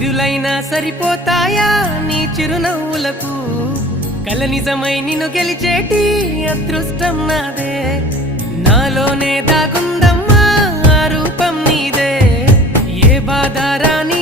సిరులైనా సరిపోతాయా నీ చిరునవ్వులకు కల నిజమై నిన్ను గెలిచేటి అదృష్టం నాదే నాలోనే దాగుందమ్మా ఆ రూపం నీదే ఏ బాధ రాని